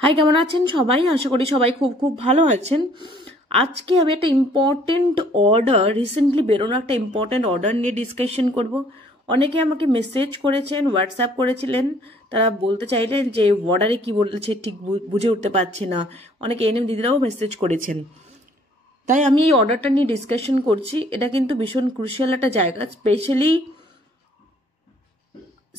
High, কেমন আছেন সবাই? আশা করি সবাই খুব খুব ভালো আছেন। আজকে আমি একটা ইম্পর্টেন্ট অর্ডার, রিসেন্টলি বেরোনো একটা ইম্পর্টেন্ট অর্ডার নিয়ে ডিসকাশন করব। অনেকে আমাকে মেসেজ করেছেন, হোয়াটসঅ্যাপ করেছিলেন, তারা বলতে চাইলেন যে অর্ডারে কি বলেছে ঠিক বুঝে উঠতে পারছি না। অনেকে এনএম দিদিরাও মেসেজ করেছেন, তাই আমি এই অর্ডারটা নিয়ে ডিসকাশন করছি। এটা কিন্তু ভীষণ ক্রুশিয়াল একটা জায়গা, স্পেশালি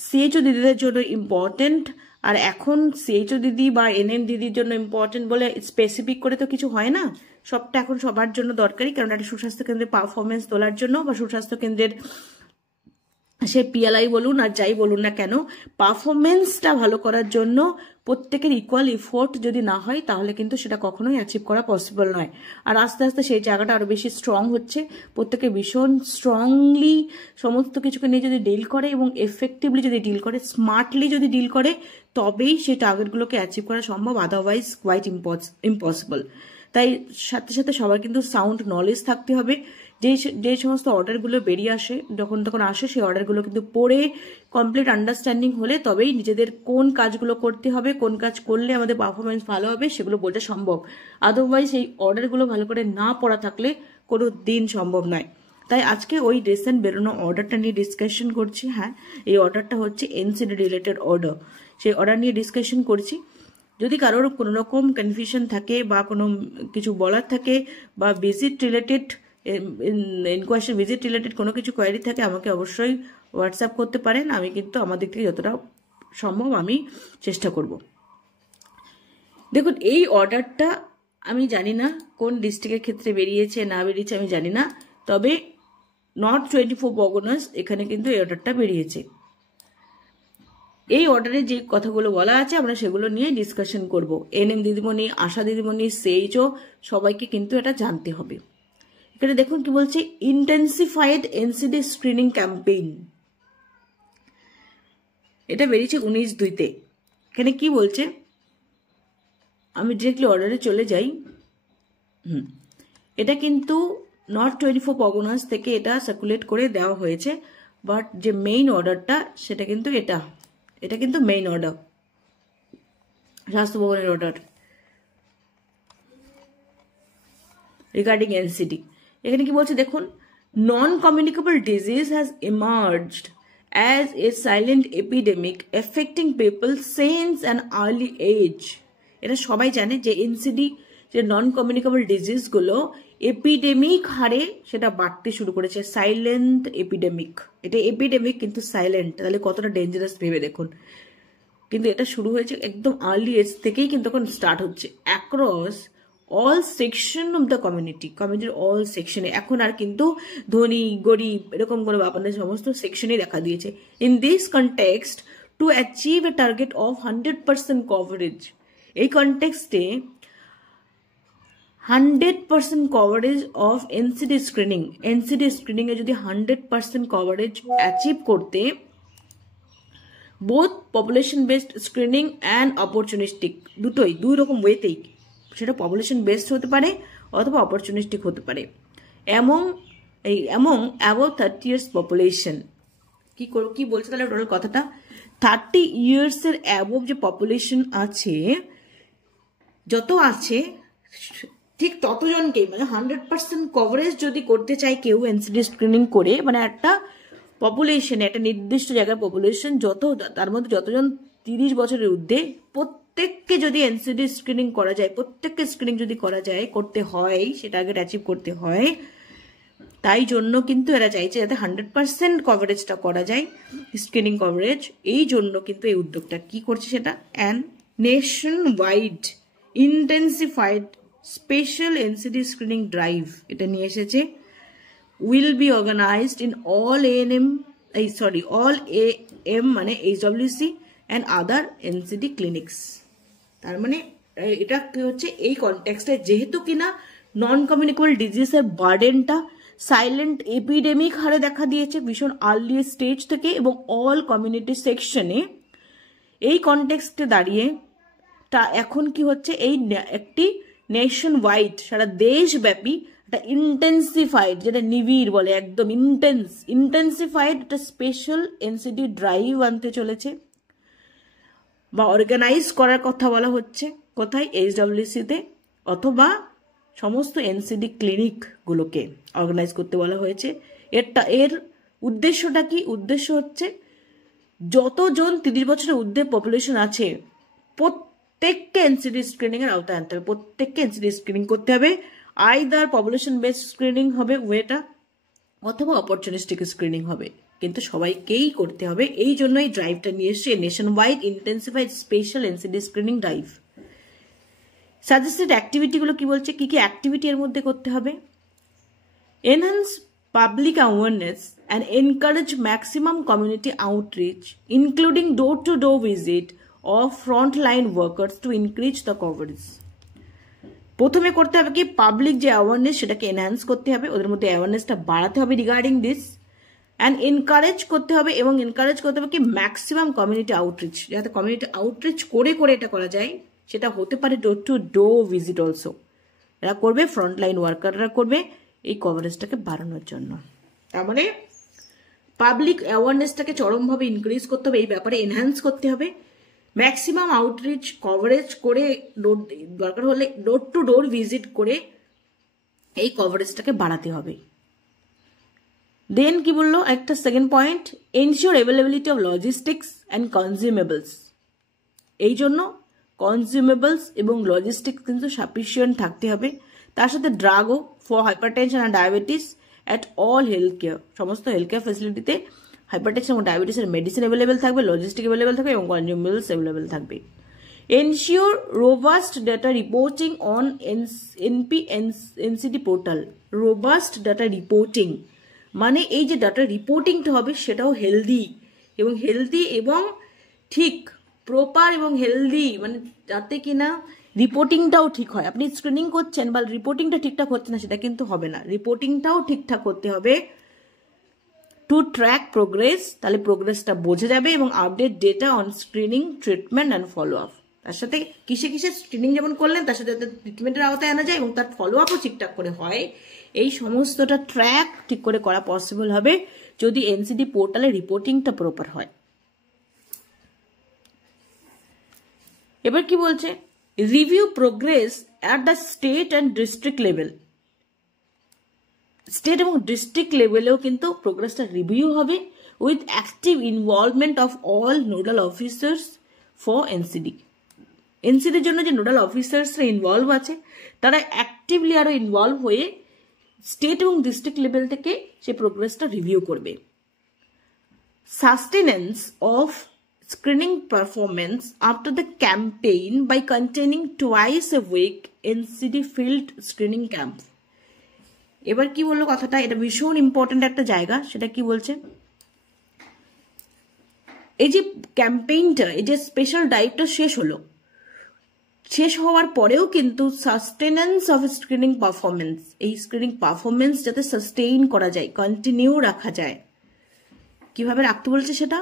সিএইচও দিদিদের জন্য ইম্পর্টেন্ট। আর এখন সিএইচও দিদি বা এনএম দিদির জন্য ইম্পর্টেন্ট বলে স্পেসিফিক করে তো কিছু হয় না, সবটা এখন সবার জন্য দরকারি। কারণ একটা সুস্বাস্থ্য কেন্দ্রের পারফরমেন্স তোলার জন্য বা সুস্বাস্থ্য কেন্দ্রের সে পিএলআই বলুন আর যাই বলুন না কেন, পারফরমেন্সটা ভালো করার জন্য প্রত্যেকের ইকুয়াল এফোর্ট যদি না হয় তাহলে কিন্তু সেটা কখনোই অ্যাচিভ করা পসিবল নয়। আর আস্তে আস্তে সেই জায়গাটা আরো বেশি স্ট্রং হচ্ছে। প্রত্যেকে ভীষণ স্ট্রংলি সমস্ত কিছুকে নিয়ে যদি ডিল করে এবং এফেক্টিভলি যদি ডিল করে, স্মার্টলি যদি ডিল করে, তবেই সেই টার্গেটগুলোকে অ্যাচিভ করা সম্ভব, আদারওয়াইজ কোয়াইট ইম্পসিবল। তাই সাথে সাথে সবার কিন্তু সাউন্ড নলেজ থাকতে হবে। যে সমস্ত অর্ডারগুলো বেরিয়ে আসে যখন তখন আসে, সেই অর্ডারগুলো কিন্তু পড়ে কমপ্লিট আন্ডারস্ট্যান্ডিং হলে তবেই নিজেদের কোন কাজগুলো করতে হবে, কোন কাজ করলে আমাদের পারফরমেন্স ভালো হবে সেগুলো বোঝা সম্ভব। আদারওয়াইজ এই অর্ডারগুলো ভালো করে না পড়া থাকলে কোনো দিন সম্ভব নয়। তাই আজকে ওই রিসেন্ট বেরোনো অর্ডারটা নিয়ে ডিসকাশন করছি। হ্যাঁ, এই অর্ডারটা হচ্ছে এনসিডি রিলেটেড অর্ডার, সেই অর্ডার নিয়ে ডিসকাশন করছি। যদি কারোর কোনো রকম কনফিউশন থাকে বা কোনো কিছু বলার থাকে বা visit related enquiry visit related কোনো কিছু কোয়ারি থাকে, আমাকে অবশ্যই হোয়াটসঅ্যাপ করতে পারেন। আমি কিন্তু আমার দিক থেকে যতটা সম্ভব আমি চেষ্টা করব। দেখুন, এই অর্ডারটা আমি জানি না কোন ডিস্ট্রিক্টের ক্ষেত্রে বেরিয়েছে না বেরিয়েছে আমি জানি না, তবে নর্থ 24 পরগনাস এখানে কিন্তু এই অর্ডারটা বেরিয়েছে। এই অর্ডারে যে কথাগুলো বলা আছে আমরা সেগুলো নিয়ে ডিসকাশন করব। এনএম দিদিমণি, আশা দিদিমণি, সিএইচও সবাইকে কিন্তু এটা জানতে হবে। এখানে দেখুন কি বলছে, ইন্টেন্সিফাইড এনসিডি স্ক্রিনিং ক্যাম্পেইন, এটা বেরিয়েছে 19/2-তে। এখানে কি বলছে, আমি ডিরেক্টলি অর্ডারে চলে যাই। এটা কিন্তু নর্থ 24 পরগনাস থেকে এটা সার্কুলেট করে দেওয়া হয়েছে, বাট যে মেইন অর্ডারটা সেটা কিন্তু এটা কিন্তু মেইন অর্ডার, স্বাস্থ্য ভবনের অর্ডার রিগার্ডিং এনসিডি। এখানে কি বলছে দেখুন, non communicable disease has emerged as a silent epidemic affecting people since an early age. এটা সবাই জানে যে এনসিডি, যে নন কমিউনিকেবল ডিজিজগুলো এপিডেমিক হারে সেটা বাড়তে শুরু করেছে। সাইলেন্ট এপিডেমিক, এটা এপিডেমিক কিন্তু সাইলেন্ট, তাহলে কতটা ডেঞ্জারাস ভেবে দেখুন। কিন্তু এটা শুরু হয়েছে একদম আর্লি এজ থেকেই, কিন্তু এখন স্টার্ট হচ্ছে across all section of the কমিউনিটির অল সেকশনে। এখন আর কিন্তু ধনী গরিব এরকম কোনো ব্যাপার নেই, সমস্ত সেকশনে দেখা দিয়েছে। In this context to achieve a target of 100% coverage, এই কনটেক্সটে 100% কভারেজ অফ এনসিডি স্ক্রিনিংয়ে যদি 100% কভারেজ অ্যাচিভ করতে, both population based screening and opportunistic, দুই রকম ওয়েতেই, সেটা পপুলেশন বেসড হতে পারে অথবা অপরচুনিস্টিক হতে পারে। অ্যামং অ্যাবভ 30 years পপুলেশন, কি বলছে তাহলে টোটাল কথাটা, 30 years এর অ্যাবভ যে পপুলেশন আছে, যত আছে ঠিক ততজনকেই, মানে 100% কভারেজ যদি করতে চায় কেউ এনসিডি স্ক্রিনিং করে, মানে একটা পপুলেশনে, একটা নির্দিষ্ট জায়গার পপুলেশন যত, তার মধ্যে যতজন 30 বছরের ঊর্ধ্বে, প্রত্যেককে যদি এনসিডি স্ক্রিনিং করা যায়, প্রত্যেককে স্ক্রিনিং যদি করা যায়, করতে হয়, সেটা আগে অ্যাচিভ করতে হয়। তাই জন্য কিন্তু এরা চাইছে যাতে 100% কভারেজটা করা যায়, স্ক্রিনিং কভারেজ। এই জন্য কিন্তু এই উদ্যোগটা কি করছে, সেটা an nation wide intensified special NCD screening drive এটা নিয়ে এসেছে। will be organized in all AM মানে HWC and other NCD clinics। তার মানে এটা কি হচ্ছে, এই কনটেক্সটে যেহেতু কিনা নন কমিউনিকেবল ডিজিজের বার্ডেনটা সাইলেন্ট এপিডেমিক হারে দেখা দিয়েছে ভীষণ আর্লি স্টেজ থেকে এবং অল কমিউনিটি সেকশনে, এই কনটেক্সটে দাঁড়িয়ে এখন কি হচ্ছে, এই একটি নেশন ওয়াইড, সারা দেশব্যাপী একটা ইন্টেন্সিফাইড, যেটা নিবিড় বলে, একদম ইন্টেন্সিফাইড একটা স্পেশাল এনসিডি ড্রাইভ আনতে চলেছে বা অর্গানাইজ করার কথা বলা হচ্ছে। কোথায়? HWC-তে অথবা সমস্ত এনসিডি ক্লিনিকগুলোকে অর্গানাইজ করতে বলা হয়েছে। এর উদ্দেশ্যটা কি? উদ্দেশ্য হচ্ছে যতজন 30 বছরের ঊর্ধ্বে পপুলেশন আছে প্রত্যেককে এনসিডি স্ক্রিনিং এর আওতায় আনতে হবে, প্রত্যেককে এনসিডি স্ক্রিনিং করতে হবে। আইদার পপুলেশন বেসড স্ক্রিনিং হবে ওয়েটা, অথবা অপরচুনিস্টিক স্ক্রিনিং হবে, কিন্তু সবাইকেই করতে হবে। এই জন্য এই ড্রাইভটা নিয়ে এসছে nation wide intensified special NCD screening drive. Suggested অ্যাক্টিভিটিগুলো কি বলছে, কি কি অ্যাক্টিভিটি এর মধ্যে করতে হবে? Enhance public awareness and encourage maximum community outreach including door to door visit of front line workers to increase the coverage. প্রথমে করতে হবে কি, পাবলিক যে অ্যাওয়ারনেস সেটাকে এনহ্যান্স করতে হবে, ওদের মধ্যে অ্যাওয়ারনেসটা বাড়াতে হবে রিগার্ডিং দিস, অ্যান্ড এনকারেজ করতে হবে, এবং এনকারেজ করতে হবে কি ম্যাক্সিমাম কমিউনিটি আউটরিচ, যাতে কমিউনিটি আউটরিচ করে করে এটা করা যায়। সেটা হতে পারে ডোর টু ডোর ভিজিট অলসো, এরা করবে, ফ্রন্টলাইন ওয়ার্কাররা করবে এই কভারেজটাকে বাড়ানোর জন্য। তার মানে পাবলিক অ্যাওয়ারনেসটাকে চরমভাবে ইনক্রিজ করতে হবে, এই ব্যাপারে এনহ্যান্স করতে হবে, ম্যাক্সিমাম আউটরিচ কভারেজ করে, দরকার হলে ডোর টু ডোর ভিজিট করে এই কভারেজটাকে বাড়াতে হবে। দেন কি বললো একটা second point, ensure availability of logistics and কনজিউমেবলস। এই জন্য কনজিউমেবলস এবং লজিস্টিক্স কিন্তু সাফিসিয়েন্ট থাকতে হবে। তার সাথে ড্রাগও for hypertension and diabetes at all health care, সমস্ত হেলথ কেয়ার ফেসিলিটিতে হাইপারটেনশন এবং ডায়াবেটিসের মেডিসিন অ্যাভেলেবেল থাকবে, লজিস্টিক অ্যাভেলেবেল থাকবে এবং কনজিউমেবলস অ্যাভেলেবেল থাকবে। Ensure robust data reporting on NCD portal. Robust data reporting মানে এই যে ডাটা রিপোর্টিংটা হবে সেটাও হেলদি এবং ঠিক প্রপার এবং হেলদি, মানে যাতে কিনা রিপোর্টিংটাও ঠিক হয়। আপনি স্ক্রিনিং করছেন বা রিপোর্টিংটা ঠিকঠাক হচ্ছে না সেটা কিন্তু হবে না, রিপোর্টিংটাও ঠিকঠাক করতে হবে। টু ট্র্যাক প্রোগ্রেস, তাহলে প্রোগ্রেসটা বোঝা যাবে, এবং update data on screening, treatment and follow up. তার সাথে কিসে স্ক্রিনিং যেমন করলেন তার সাথে ট্রিটমেন্টের আওতায় আনা যায় এবং তার ফলো আপও ঠিকঠাক করে হয়, এই সমস্তটা ট্র্যাক ঠিক করে করা পসিবল হবে যদি এনসিডি পোর্টালে রিপোর্টিংটা প্রপার হয়। এবার কি বলছে, review progress at the state and district level. State এবং ডিস্ট্রিক্ট লেভেলেও কিন্তু প্রোগ্রেসটা রিভিউ হবে with active involvement of all nodal officers for NCD. এনসিডির জন্য যে নোডাল অফিসার্সরা ইনভলভ আছে তারা অ্যাক্টিভলি আরো ইনভলভ হয়ে স্টেট এবং ডিস্ট্রিক্ট লেভেল থেকে সে প্রোগ্রেসটা রিভিউ করবে। Sustenance of screening performance after the campaign by containing twice a week NCD field screening camp। এবার কি বললো কথাটা, এটা ভীষণ ইম্পর্টেন্ট একটা জায়গা। সেটা কি বলছে, এই যে ক্যাম্পেইনটা, এই যে স্পেশাল ড্রাইভটা শেষ হওয়ার পরেও কিন্তু সাস্টেনেন্স অফ স্ক্রিনিং পারফরমেন্স, এই স্ক্রিনিং পারফরমেন্স যাতে সাস্টেইন করা যায়, কন্টিনিউ রাখা যায়। কিভাবে রাখতে বলছে সেটা,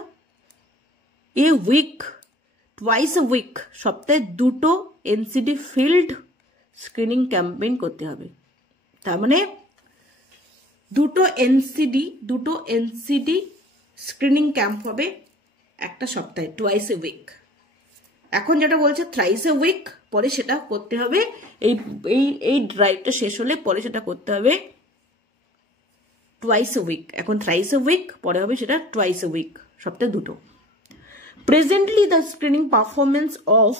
টুয়াইস এ উইক, সপ্তাহে 2টো এনসিডি ফিল্ড স্ক্রিনিং ক্যাম্পেইন করতে হবে। তার মানে 2টো এনসিডি স্ক্রিনিং ক্যাম্প হবে একটা সপ্তাহে, টুয়াইস এ উইক। এখন যেটা বলছে থ্রাইস এ উইক, পরে সেটা করতে হবে, এই ড্রাইভটা শেষ হলে পরে সেটা করতে হবে টুয়াইস এ উইক। এখন থ্রাইস এ উইক, পরে হবে সেটা টুয়াইস এ উইক, সপ্তাহে 2টো। Presently, the screening performance of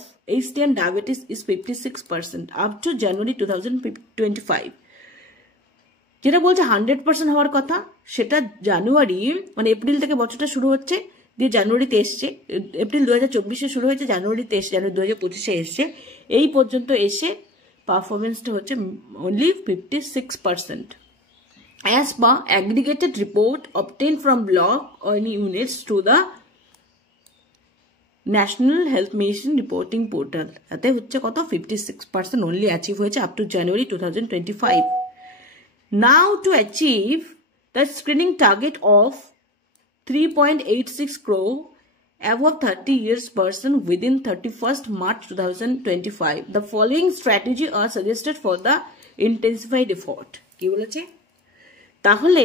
HT and diabetes is 56% up to January 2025. যেটা বলছে 100% হওয়ার কথা, সেটা জানুয়ারি মানে এপ্রিল থেকে বছরটা শুরু হচ্ছে, দিয়ে জানুয়ারিতে এসছে। এপ্রিল 2024-এ শুরু হয়েছে, জানুয়ারিতে এসছে, জানুয়ারি 2025-এ এসছে। এই পর্যন্ত এসে পারফরমেন্সটা হচ্ছে only 56%. As per aggregated report obtained from block or any units to the national health mission reporting portal, তাতে হচ্ছে কত 56% অনলি অ্যাচিভ হয়েছে up to January 2025। Now to achieve the screening target of 3.86 crore above 30 years person within 31st March 2025. The following strategy are suggested for the intensified effort. কি বলেছে, তাহলে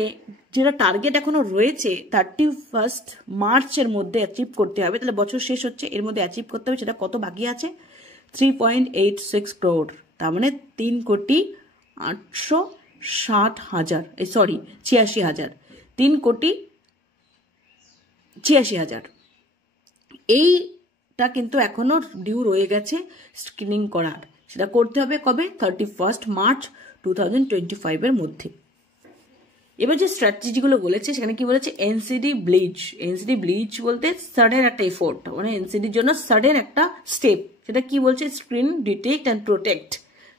যেটা target এখনো রয়েছে 31st মার্চের মধ্যে অ্যাচিভ করতে হবে, তাহলে বছর শেষ হচ্ছে, এর মধ্যে অ্যাচিভ করতে হবে, সেটা কত বাকি আছে 3.86 crore, তার মানে 3,860,000, 86,000, 3,86,000। এইটা কিন্তু এখনো ডিউ রয়ে গেছে স্ক্রিনিং করার, সেটা করতে হবে কবে? 31 মার্চ 2025 এর মধ্যে। এবার যে স্ট্র্যাটেজিগুলো বলেছে সেখানে কি বলেছে? NCD bleach. এনসিডি ব্লিচ বলতে সাডেন একটা এফোর্ট, মানে এনসিডির জন্য সাডেন একটা স্টেপ। সেটা কি বলছে? Screen detect and protect,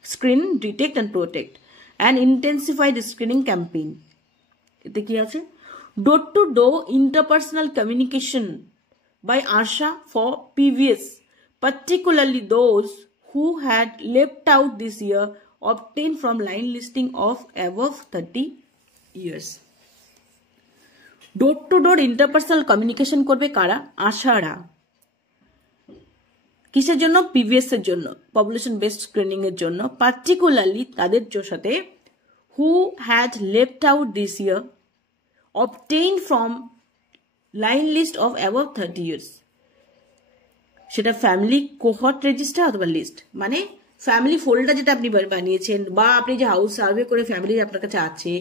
screen detect and protect and intensified screening campaign. এতে কি আছে? ডোর to door interpersonal communication by ASHA for PVS, particularly those who had left out this year, obtained from line listing of above 30 years. Door to door interpersonal communication করবে কারা? আশারা। কিসের জন্য? PVS এর জন্য, পপুলেশন বেসড স্ক্রিনিং এর জন্য, particularly তাদের সাথে who had left out this year, obtained from line list of above 30 years. সেটা ফ্যামিলি কোহর্ট রেজিস্টার অথবা লিস্ট, মানে ফ্যামিলি ফোল্ডার যেটা আপনি বানিয়েছেন বা আপনি যে হাউস সার্ভে করে ফ্যামিলি আপনার কাছে আছে,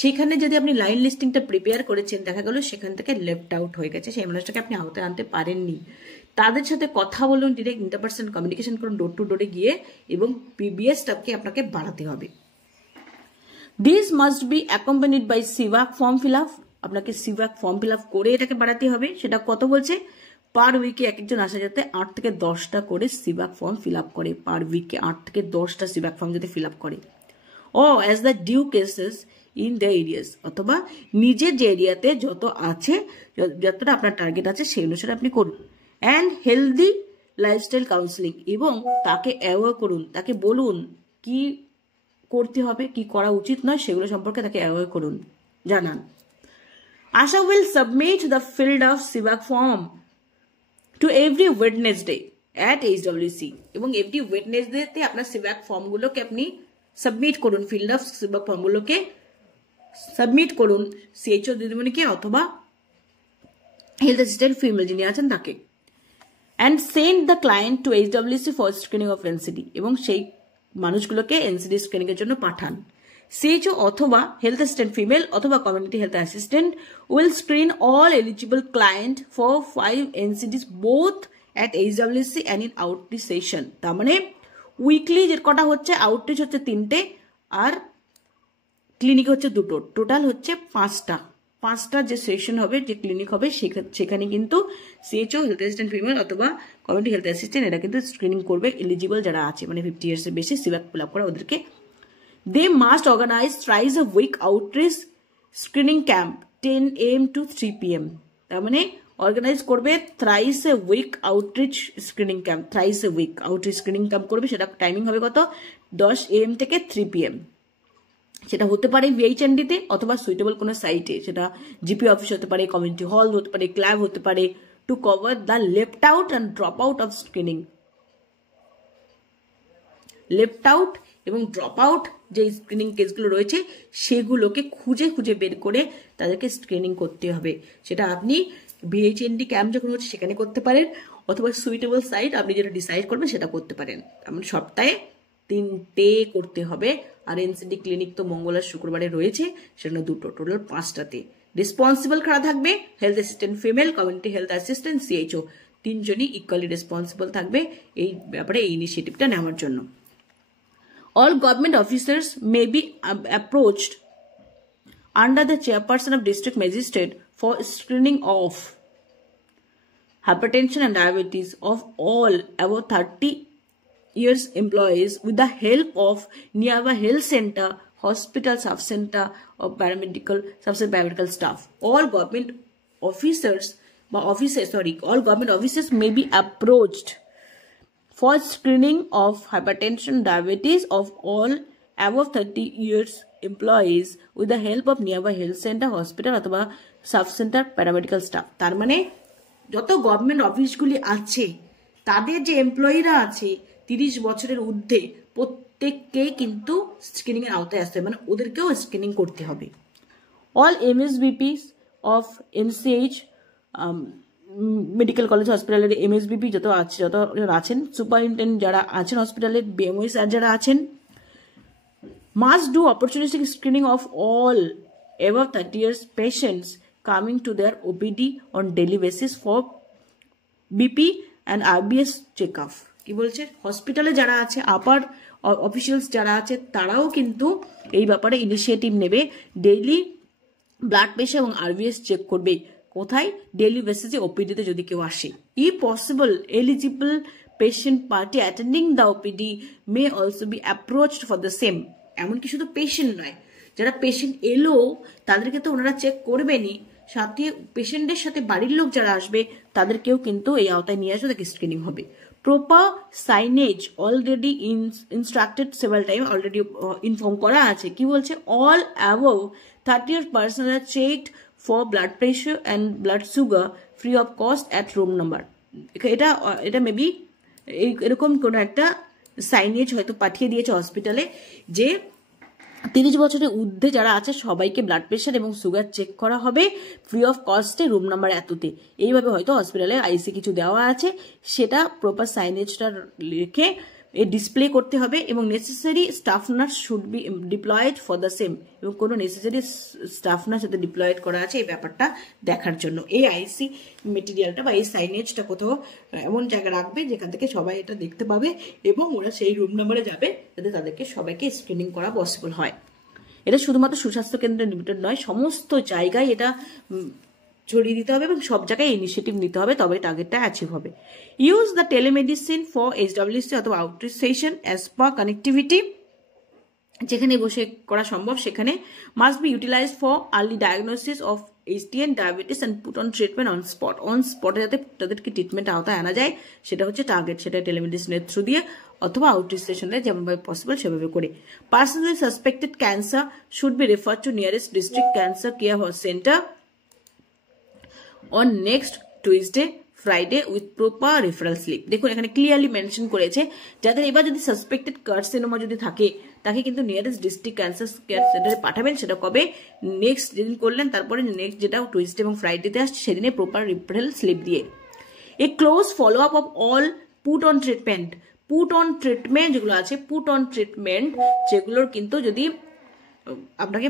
সেখানে যদি আপনি লাইন লিস্টিংটা প্রিপেয়ার করেছেন, দেখা গেল সেখান থেকে লেফট আউট হয়ে গেছে, সেই মানুষটাকে আপনি আওতায় আনতে পারেননি, তাদের সাথে কথা বলুন, ডিরেক্ট ইন্টারপার্সোনাল কমিউনিকেশন করুন ডোর টু ডোরে গিয়ে, এবং পিবিএস স্টাফকে আপনাকে বাড়াতে হবে। This must be accompanied by সিভাক ফর্ম ফিল আপ। আপনাকে সিভাক ফর্ম ফিল আপ করে এটাকে বাড়াতে হবে। সেটা কত বলছে? পার উইকে এক একজন আসা যাতে 8 থেকে 10টা করে সিভাক ফর্ম ফিল আপ করে, পার উইকে 8 থেকে 10টা সিভাক ফর্ম যাতে ফিল আপ করে। ও as the due cases in the areas, অথবা নিজের যে এরিয়াতে যত আছে, যতটা আপনার টার্গেট আছে সেই অনুসারে আপনি করুন। অ্যান্ড হেলদি লাইফস্টাইল কাউন্সিলিং, এবং তাকে অ্যাওয়ার করুন, তাকে বলুন কি করতে হবে, কি করা উচিত নয়, সেগুলো সম্পর্কে তাকে অ্যাওয়ার করুন, জানান। ASHA will submit the filled up CVAC form to every Wednesday at HWC, এবং every Wednesday তে আপনার CVAC ফর্মগুলোকে আপনি সাবমিট করুন, ফিল্ড আপ CVAC ফর্মগুলোকে সাবমিট করুন সিএইচও দিদিমণিকে অথবা হেলথ অ্যাসিস্ট্যান্ট ফিমেল যিনি আছেন তাকে। And send the client to HWC for screening of NCD, এবং সেই মানুষগুলোকে এনসিডি স্ক্রিনিং এর জন্য পাঠান। CHO অথবা হেলথ অ্যাসিস্ট্যান্ট ফিমেল অথবা community health assistant will screen all eligible client for 5 NCDs both at HWC and in outreach session. তার মানে weekly যে কটা হচ্ছে, আউটরিচ হচ্ছে 3টে আর ক্লিনিক হচ্ছে 2টো, টোটাল হচ্ছে 5টা যে সেশন হবে, যে ক্লিনিক হবে, সেখানে কিন্তু CHO হেলথ অ্যাসিস্ট্যান্ট ফিমেল অথবা কমিউনিটি হেলথ অ্যাসিস্ট্যান্ট এরা কিন্তু স্ক্রিনিং করবে এলিজিবল যারা আছে, মানে 50 ইয়ার্স এর বেশি সিভাক ফিল আপ করা ওদেরকে। They must organize thrice a week outreach screening camp 10 AM to 3 PM. তার মানে অর্গানাইজ করবে thrice a week outreach screening camp, thrice a week outreach screening camp করবে। সেটা টাইমিং হবে কত? 10 AM থেকে 3 PM। সেটা হতে পারে VHND তে অথবা সুইটেবল কোনো সাইটে, সেটা জিপি অফিস হতে পারে, কমিউনিটি হল হতে পারে, ক্লাব হতে পারে, to cover the left out and drop out of screening. Left out এবং ড্রপ আউট যে স্ক্রিনিং কেসগুলো রয়েছে সেগুলোকে খুঁজে খুঁজে বের করে তাদেরকে স্ক্রিনিং করতে হবে। সেটা আপনি VHND ক্যাম্প যখন হচ্ছে সেখানে করতে পারেন, অথবা সুইটেবল সাইট আপনি যেটা ডিসাইড করবেন সেটা করতে পারেন। আমরা সপ্তাহে 3টে করতে হবে, আর এনসিডি ক্লিনিক তো মঙ্গল আর শুক্রবারে রয়েছে, সেখানে 2টো, টোটাল 5টাতে। রেসপন্সিবল কারা থাকবে? Health assistant female, community health assistant, CHO, 3জনই ইকুয়ালি রেসপন্সিবল থাকবে এই ব্যাপারে, এই ইনিশিয়েটিভটা নেওয়ার জন্য। All government officers may be approached under the chairperson of district magistrate for screening of hypertension and diabetes of all above 30 years employees with the help of nearby health center, hospital, sub-center or paramedical staff. All government officers may be approached for screening of hypertension, diabetes of all above 30 years employees with the help of nearby health center, hospital অথবা sub-center paramedical staff। তার মানে যত government অফিসগুলি আছে তাদের যে এমপ্লয়িরা আছে 30 বছরের ঊর্ধ্বে, প্রত্যেককেই কিন্তু স্ক্রিনিং এর আওতায় আসতে হবে, মানে ওদেরকেও স্ক্রিনিং করতে হবে। All MSBPs of NCH medical college হসপিটালের MSBP যতজন আছেন, সুপারিনটেন্ডেন্ট যারা আছেন হসপিটালের, BMO স্যার যারা আছেন, must do opportunistic screening of all above 30 years patients coming to their OPD on daily basis for BP and RBS check-up. কি বলছে, হসপিটালে যারা আছে, আপার অফিসিয়ালস যারা আছে, তারাও কিন্তু এই ব্যাপারে ইনিশিয়েটিভ নেবে, ডেইলি ব্লাড প্রেশার এবং RBS চেক করবে। কোথায়? ডেইলি বেসিসে ওপিডিতে যদি কেউ আসে। ই possible eligible patient party attending the OPD may also be approached for the same. এমনকি শুধু পেশেন্ট নয়, যারা পেশেন্ট এলো তাদেরকে তো ওনারা চেক করবেনই, সাথে পেশেন্টের সাথে বাড়ির লোক যারা আসবে তাদেরকেও কিন্তু এই আওতায় নিয়ে আসবে, তাকে স্ক্রিনিং হবে। Proper signage already instructed several time, already inform করা আছে। কি বলছে? All above 30 years person are checked for blood pressure and blood sugar free of cost at room number. এটা মেবি এরকম কোন একটা সাইনেজ হয়তো পাঠিয়ে দিয়েছে হসপিটালে, যে 30 বছরের ঊর্ধ্বে যারা আছে সবাইকে ব্লাড প্রেশার এবং সুগার চেক করা হবে ফ্রি অফ কস্টে, রুম নাম্বার এততে। এইভাবে হয়তো হসপিটালে আইসি কিছু দেওয়া আছে, সেটা প্রপার সাইনেজটা লিখে ডিসপ্লে করতে হবে, এবং necessary staff nurse should be diploid for the same, এবং কোনো নেসেসারি স্টাফ নার্স যাতে ডিপ্লয়েড করা আছে এই ব্যাপারটা দেখার জন্য। এই আইসি মেটেরিয়ালটা বা এই সাইনেজটা কোথাও এমন জায়গায় রাখবে যেখান থেকে সবাই এটা দেখতে পাবে, এবং ওরা সেই রুম নাম্বারে যাবে যাতে তাদেরকে সবাইকে স্ক্রিনিং করা পসিবল হয়। এটা শুধুমাত্র সুস্বাস্থ্য কেন্দ্রে লিমিটেড নয়, সমস্ত জায়গায় এটা ছড়িয়ে দিতে হবে এবং সব জায়গায় ইনিশিয়েটিভ নিতে হবে, তবে টার্গেটটা অ্যাচিভ হবে। Use the telemedicine for HWC অথবা outreach session as per connectivity, যেখানে বসে করা সম্ভব সেখানে। Must be utilised for early diagnosis of HTN diabetes and put on treatment on spot. On স্পটে যাতে তাদেরকে ট্রিটমেন্ট আওতায় আনা যায়, সেটা হচ্ছে টার্গেট। সেটা টেলিমেডিসিনের থ্রু দিয়ে অথবা আউটরিচ সেশনে যেমনভাবে পসিবল সেভাবে করে। Personally suspected cancer should be refer to nearest district cancer care centre on next Tuesday, Friday with proper referral slip. দেখুন এখানে ক্লিয়ারলি মেনশন করেছে, যাদের এবার যদি সাসপেক্টেড কার্সিনোমা যদি থাকে তাকে কিন্তু নিয়ারেস্ট ডিস্ট্রিক্ট ক্যান্সার কেয়ার সেন্টারে পাঠাবেন। সেটা কবে? নেক্সট যেদিন করলেন তারপরে নেক্সট যেটা টুইসডে এবং ফ্রাইডেতে আসছে সেদিনে প্রপার রেফারেল স্লিপ দিয়ে। A close follow up of all put on treatment, যেগুলো আছে, পুট অন ট্রিটমেন্ট যেগুলোর কিন্তু যদি আপনাকে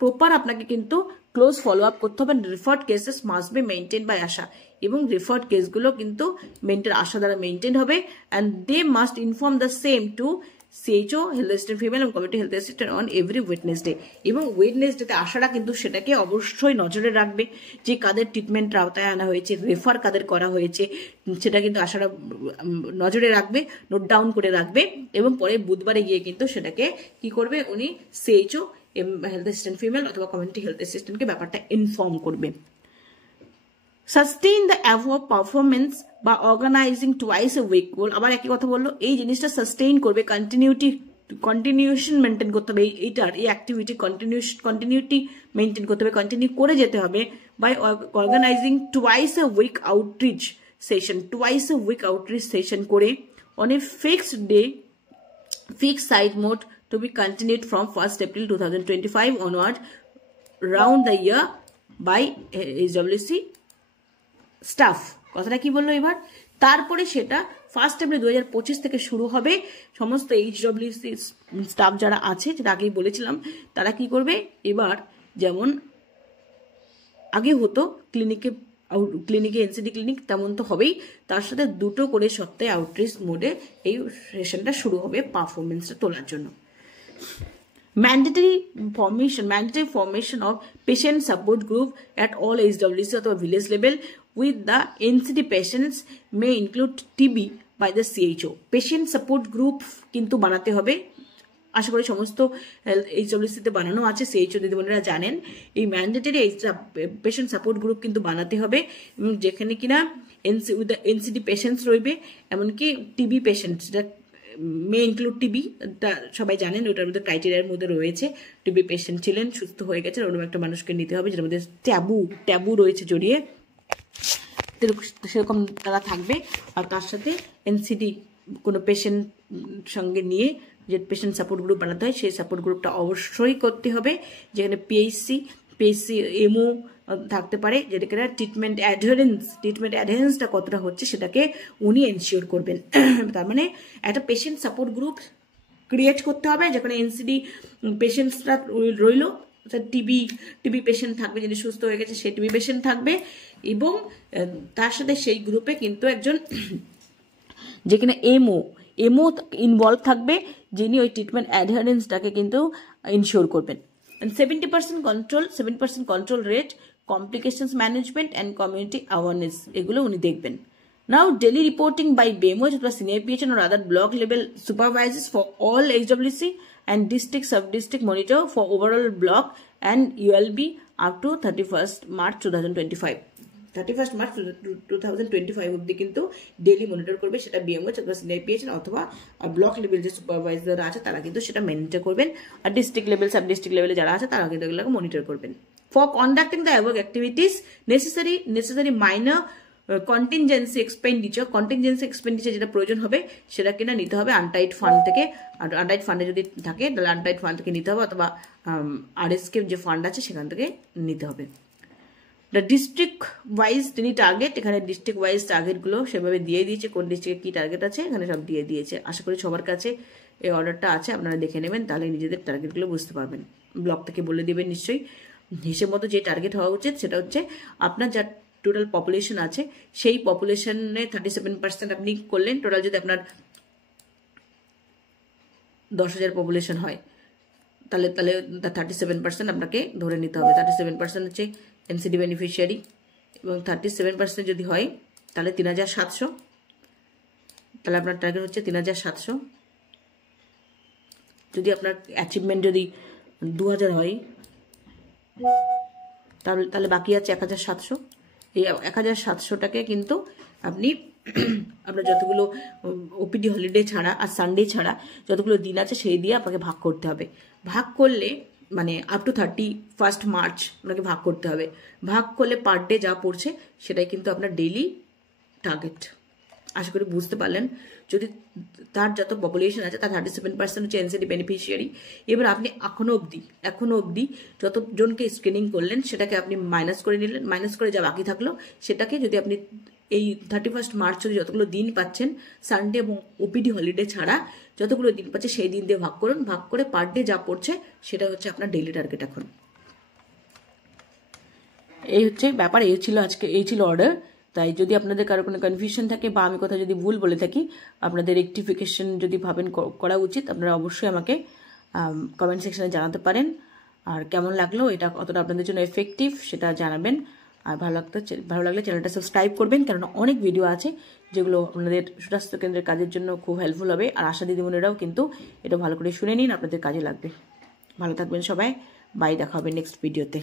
প্রপার আপনাকে কিন্তু ক্লোজ ফলো আপ করতে হবে। Referred cases must be maintain by ASHA, এবং রেফার্ড কেসগুলো কিন্তু আশা দ্বারা মেনটেন হবে। And they must inform the same to CHO, health assistant female এবং community health assistant on every Wednesday. এবং ওয়েডনেসডেতে আশারা কিন্তু সেটাকে অবশ্যই নজরে রাখবে, যে কাদের ট্রিটমেন্ট আওতায় আনা হয়েছে, রেফার কাদের করা হয়েছে, সেটা কিন্তু আশারা নজরে রাখবে, নোট ডাউন করে রাখবে, এবং পরে বুধবারে গিয়ে কিন্তু সেটাকে কি করবে, উনি CHO, হেলথ অ্যাসিস্ট্যান্ট ফিমেল অথবা কমিউনিটি হেলথ অ্যাসিস্ট্যান্টকে ব্যাপারটা ইনফর্ম করবে। সাস্টেইন দ্য অ্যাভব পারফরমেন্স বা অর্গানাইজিং টুয়াইস এ উইক। আবার একই কথা বললো, এই জিনিসটা সাস্টেইন করবে, কন্টিনিউশন মেনটেন করতে হবে, এই অ্যাক্টিভিটি কন্টিনিউটি মেনটেন করতে হবে, কন্টিনিউ করে যেতে হবে by organising twice a week outreach session করে on a fixed day, fixed site mode to be continued from 1st April 2025 onward round the year by HWC staff. কথাটা কি বললো এবার? তারপরে সেটা 1st April 2025 থেকে শুরু হবে। সমস্ত HWC স্টাফ যারা আছে, যেটা আগেই বলেছিলাম, তারা কি করবে, এবার যেমন আগে হতো ক্লিনিকে NCD ক্লিনিক, তেমন তো হবেই, তার সাথে 2টো করে সপ্তাহে আউটরিচ মোডে এই সেশনটা শুরু হবে পারফরমেন্সটা তোলার জন্য। Mandatory formation of patient support group at all HWC অথবা village level with the NCD patients may include TB by the CHO। Patient support group কিন্তু বানাতে হবে, আশা করি সমস্ত HWC-তে বানানো আছে, CHO দিদিমণিরা জানেন। এই ম্যান্ডেটরি পেশেন্ট সাপোর্ট গ্রুপ কিন্তু বানাতে হবে, যেখানে কিনা NCD পেশেন্টস রইবে, এমনকি TB পেশেন্ট, যেটা মে ইনক্লুড TB, সবাই জানেন ওটার মধ্যে ক্রাইটেরিয়ার মধ্যে রয়েছে। TB পেশেন্ট ছিলেন, সুস্থ হয়ে গেছেন, অন্য একটা মানুষকে নিতে হবে, যেটার মধ্যে ট্যাবু রয়েছে জড়িয়ে, সেরকম তারা থাকবে। আর তার সাথে NCD কোনো পেশেন্ট সঙ্গে নিয়ে যে পেশেন্ট সাপোর্ট গ্রুপ বানাতে হয়, সেই সাপোর্ট গ্রুপটা অবশ্যই করতে হবে, যেখানে PHC পেসি এমও থাকতে পারে, যেটা কিনা ট্রিটমেন্ট অ্যাডহেরেন্সটা কতটা হচ্ছে সেটাকে উনি এনশিওর করবেন। তার মানে একটা পেশেন্ট সাপোর্ট গ্রুপ ক্রিয়েট করতে হবে, যেখানে এনসিডি পেশেন্টসরা রইল, টিবি পেশেন্ট থাকবে, যিনি সুস্থ হয়ে গেছে সেই টিবি পেশেন্ট থাকবে, এবং তার সাথে সেই গ্রুপে কিন্তু একজন যেখানে এমও ইনভলভ থাকবে, যিনি ওই ট্রিটমেন্ট অ্যাডহারেন্সটাকে কিন্তু ইনশিওর করবেন। 7% control rate, complications management and community awareness, এগুলো উনি দেখবেন। Now, daily reporting by BMO, which was senior PHN or other block level supervisors for all HWC and district sub-district monitor for overall block and ULB up to 31st March 2025. 31st March 2025 অবধি কিন্তু daily monitor করবে, সেটা BMO অথবা senior PHN অথবা block level যে supervisor আছে তারা কিন্তু সেটা মনিটর করবেন, আর ডিস্ট্রিক্ট লেভেল সাব ডিস্ট্রিক্ট লেভেলে যারা আছে তারা কিন্তু এগুলোকে মনিটর করবেন। For conducting the above activities necessary minor contingency expenditure যেটা প্রয়োজন হবে সেটা কিনা নিতে হবে আনটাইড ফান্ড থেকে, আর আনটাইড ফান্ডে যদি থাকে তাহলে আনটাইড ফান্ড থেকে নিতে হবে, অথবা আরএসকে যে ফান্ড আছে সেখান থেকে নিতে হবে। ডিস্ট্রিক্ট ওয়াইজ তিনি টার্গেট, এখানে ডিস্ট্রিক্ট ওয়াইজ টার্গেটগুলো সেভাবে দিয়ে দিয়েছে, কোন ডিস্ট্রিক্টে কী টার্গেট আছে এখানে সব দিয়ে দিয়েছে। আশা করি সবার কাছে এই অর্ডারটা আছে, আপনারা দেখে নেবেন, তাহলে নিজেদের টার্গেটগুলো বুঝতে পারবেন। ব্লক থেকে বলে দেবেন নিশ্চয়ই। হিসেব মতো যে টার্গেট হওয়া উচিত সেটা হচ্ছে আপনার যা টোটাল পপুলেশন আছে সেই পপুলেশনে 37% আপনি করলেন। টোটাল যদি আপনার 10,000 পপুলেশন হয় তাহলে 37% আপনাকে ধরে নিতে হবে। 37% হচ্ছে এনসিডি বেনিফিশিয়ারি, এবং 37% যদি হয় তাহলে 3,700, তাহলে আপনার টার্গেট হচ্ছে 3,700। যদি আপনার অ্যাচিভমেন্ট যদি 2,000 হয় তাহলে বাকি আছে 1,700। এই 1,700টাকে কিন্তু আপনি আপনার যতগুলো ওপিডি হলিডে ছাড়া আর সানডে ছাড়া যতগুলো দিন আছে সেই দিয়ে আপনাকে ভাগ করতে হবে। ভাগ করলে মানে আপ টু 31st মার্চ আপনাকে ভাগ করতে হবে। ভাগ করলে পার ডে যা পড়ছে সেটাই কিন্তু আপনার ডেইলি টার্গেট। আশা করি বুঝতে পারলেন। যদি তার যত পপুলেশন আছে তার 37% হচ্ছে এনসিডি বেনিফিশিয়ারি। এবার আপনি এখনো অবধি যতজনকে স্ক্রিনিং করলেন সেটাকে আপনি মাইনাস করে নিলেন, মাইনাস করে যা বাকি থাকলো সেটাকে যদি আপনি এই 31st মার্চ যদি যতগুলো দিন পাচ্ছেন সানডে এবং ওপিডি হলিডে ছাড়া যতগুলো দিন পাচ্ছে সেই দিন দিয়ে ভাগ করুন, ভাগ করে পার ডে যা পড়ছে সেটা হচ্ছে আপনার ডেইলি টার্গেট। এখন এই হচ্ছে ব্যাপার, এই ছিল অর্ডার। তাই যদি আপনাদের কারো কোনো কনফিউশন থাকে বা আমি কথা যদি ভুল বলে থাকি, আপনাদের রেকটিফিকেশন যদি ভাবেন করা উচিত, আপনারা অবশ্যই আমাকে কমেন্ট সেকশনে জানাতে পারেন। আর কেমন লাগলো, এটা কতটা আপনাদের জন্য এফেক্টিভ সেটা জানাবেন। আর ভালো লাগলে চ্যানেলটা সাবস্ক্রাইব করবেন, কেননা অনেক ভিডিও আছে যেগুলো আপনাদের সুস্বাস্থ্য কেন্দ্রের কাজের জন্য খুব হেল্পফুল হবে। আর আশা দিদিমণিরাও কিন্তু এটা ভালো করে শুনে নিন, আপনাদের কাজে লাগবে। ভালো থাকবেন সবাই, বাই, দেখা হবে নেক্সট ভিডিওতে।